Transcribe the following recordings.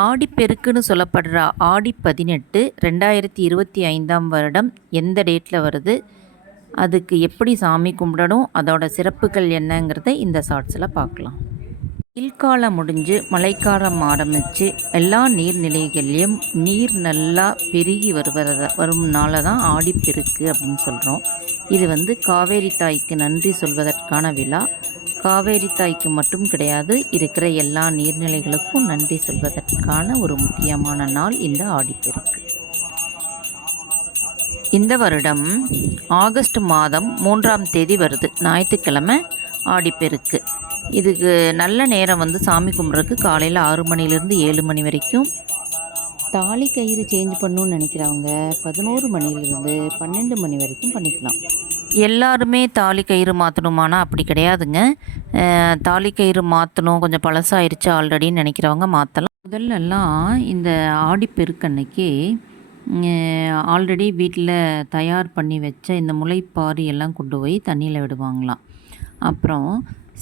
ஆடிப்பெருக்குன்னு சொல்லப்படுற. ஆடி பதினெட்டு ரெண்டாயிரத்தி இருபத்தி ஐந்தாம் வருடம் எந்த டேட்டில் வருது? அதுக்கு எப்படி சாமி கும்பிடணும்? அதோட சிறப்புகள் என்னங்கிறத இந்த ஷார்ட்ஸில் பார்க்கலாம். இல்காலம் முடிஞ்சு மழைக்காலம் ஆரம்பித்து எல்லா நீர்நிலைகள்லேயும் நீர் நல்லா பெருகி வருவத வரும்னால தான் ஆடிப்பெருக்கு அப்படின்னு சொல்கிறோம் இது வந்து காவேரி தாய்க்கு நன்றி சொல்வதற்கான விழா. காவேரி தாய்க்கு மட்டும் கிடையாது இருக்கிற எல்லா நீர்நிலைகளுக்கும் நன்றி சொல்வதற்கான ஒரு முக்கியமான நாள் இந்த ஆடிப்பெருக்கு. இந்த வருடம் ஆகஸ்ட் மாதம் மூன்றாம் தேதி வருது ஞாயிற்றுக்கிழமை ஆடிப்பெருக்கு. இதுக்கு நல்ல நேரம் வந்து சாமி கும்பிட்றதுக்கு காலையில் ஆறு மணிலேருந்து ஏழு மணி வரைக்கும். தாலி கயிறு சேஞ்ச் பண்ணணும்னு நினைக்கிறவங்க பதினோரு மணிலேருந்து பன்னெண்டு மணி வரைக்கும் பண்ணிக்கலாம். எல்லாருமே தாலி கயிறு மாற்றணுமானா அப்படி கிடையாதுங்க. தாலி கயிறு மாற்றணும் கொஞ்சம் பழசாயிருச்சு ஆல்ரெடின்னு நினைக்கிறவங்க மாற்றலாம் முதல்லலாம் இந்த ஆடிப்பெருக்கன்னைக்கு ஆல்ரெடி வீட்டில் தயார் பண்ணி வச்ச இந்த முளைப்பாரி எல்லாம் கொண்டு போய் தண்ணியில் விடுவாங்களாம். அப்புறம்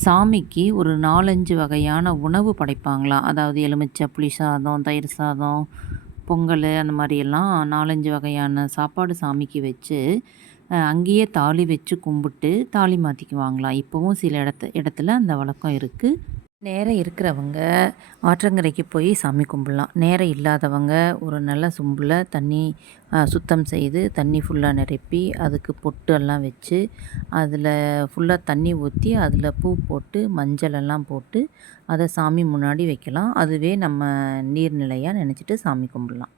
சாமிக்கு ஒரு நாலஞ்சு வகையான உணவு படைப்பாங்களாம். அதாவது எலுமிச்சை புளி சாதம் தயிர் சாதம் பொங்கல் அந்த மாதிரியெல்லாம் நாலஞ்சு வகையான சாப்பாடு சாமிக்கு வச்சு அங்கேயே தாலி வச்சு கும்பிட்டு தாலி மாற்றிக்குவாங்களாம் இப்போவும் சில இடத்து இடத்துல அந்த வழக்கம் இருக்குது நேரம் இருக்கிறவங்க ஆற்றங்கரைக்கு போய் சாமி கும்பிட்லாம். நேரம் இல்லாதவங்க ஒரு நல்ல சொம்பில் தண்ணி சுத்தம் செய்து தண்ணி ஃபுல்லாக நிரப்பி அதுக்கு பொட்டு எல்லாம் வச்சு அதில் ஃபுல்லாக தண்ணி ஊற்றி அதில் பூ போட்டு மஞ்சள் எல்லாம் போட்டு அதை சாமி முன்னாடி வைக்கலாம். அதுவே நம்ம நீர்நிலையாக நினச்சிட்டு சாமி கும்பிட்லாம்.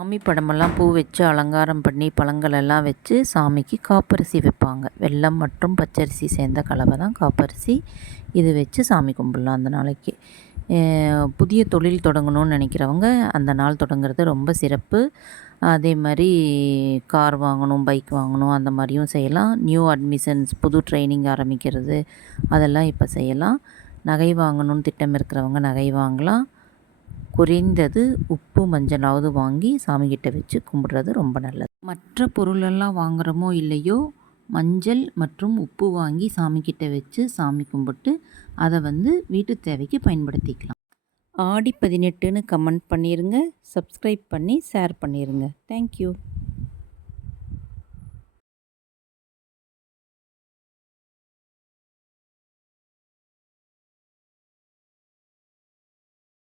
சாமி படமெல்லாம் பூ வச்சு அலங்காரம் பண்ணி பழங்கள் எல்லாம் வச்சு சாமிக்கு காப்பரிசி வைப்பாங்க. வெள்ளம் மற்றும் பச்சரிசி சேர்ந்த கலவை தான் காப்பரிசி. இது வச்சு சாமி கும்பிட்லாம் அந்த நாளைக்கு. புதிய தொழில் தொடங்கணும்னு நினைக்கிறவங்க அந்த நாள் தொடங்குறது ரொம்ப சிறப்பு. அதே மாதிரி கார் வாங்கணும் பைக் வாங்கணும் அந்த மாதிரியும் செய்யலாம். நியூ அட்மிஷன்ஸ் புது ட்ரைனிங் ஆரம்பிக்கிறது அதெல்லாம் இப்போ செய்யலாம். நகை வாங்கணும்னு திட்டம் இருக்கிறவங்க நகை வாங்கலாம். குறைந்தது உப்பு மஞ்சளாவது வாங்கி சாமிக்கிட்ட வச்சு கும்பிட்றது ரொம்ப நல்லது. மற்ற பொருளெல்லாம் வாங்குகிறோமோ இல்லையோ மஞ்சள் மற்றும் உப்பு வாங்கி சாமிக்கிட்ட வச்சு சாமி கும்பிட்டு அதை வந்து வீட்டு தேவைக்கு பயன்படுத்திக்கலாம். ஆடி பதினெட்டுன்னு கமெண்ட் பண்ணிடுங்க சப்ஸ்கிரைப் பண்ணி ஷேர் பண்ணிடுங்க தேங்க்யூ.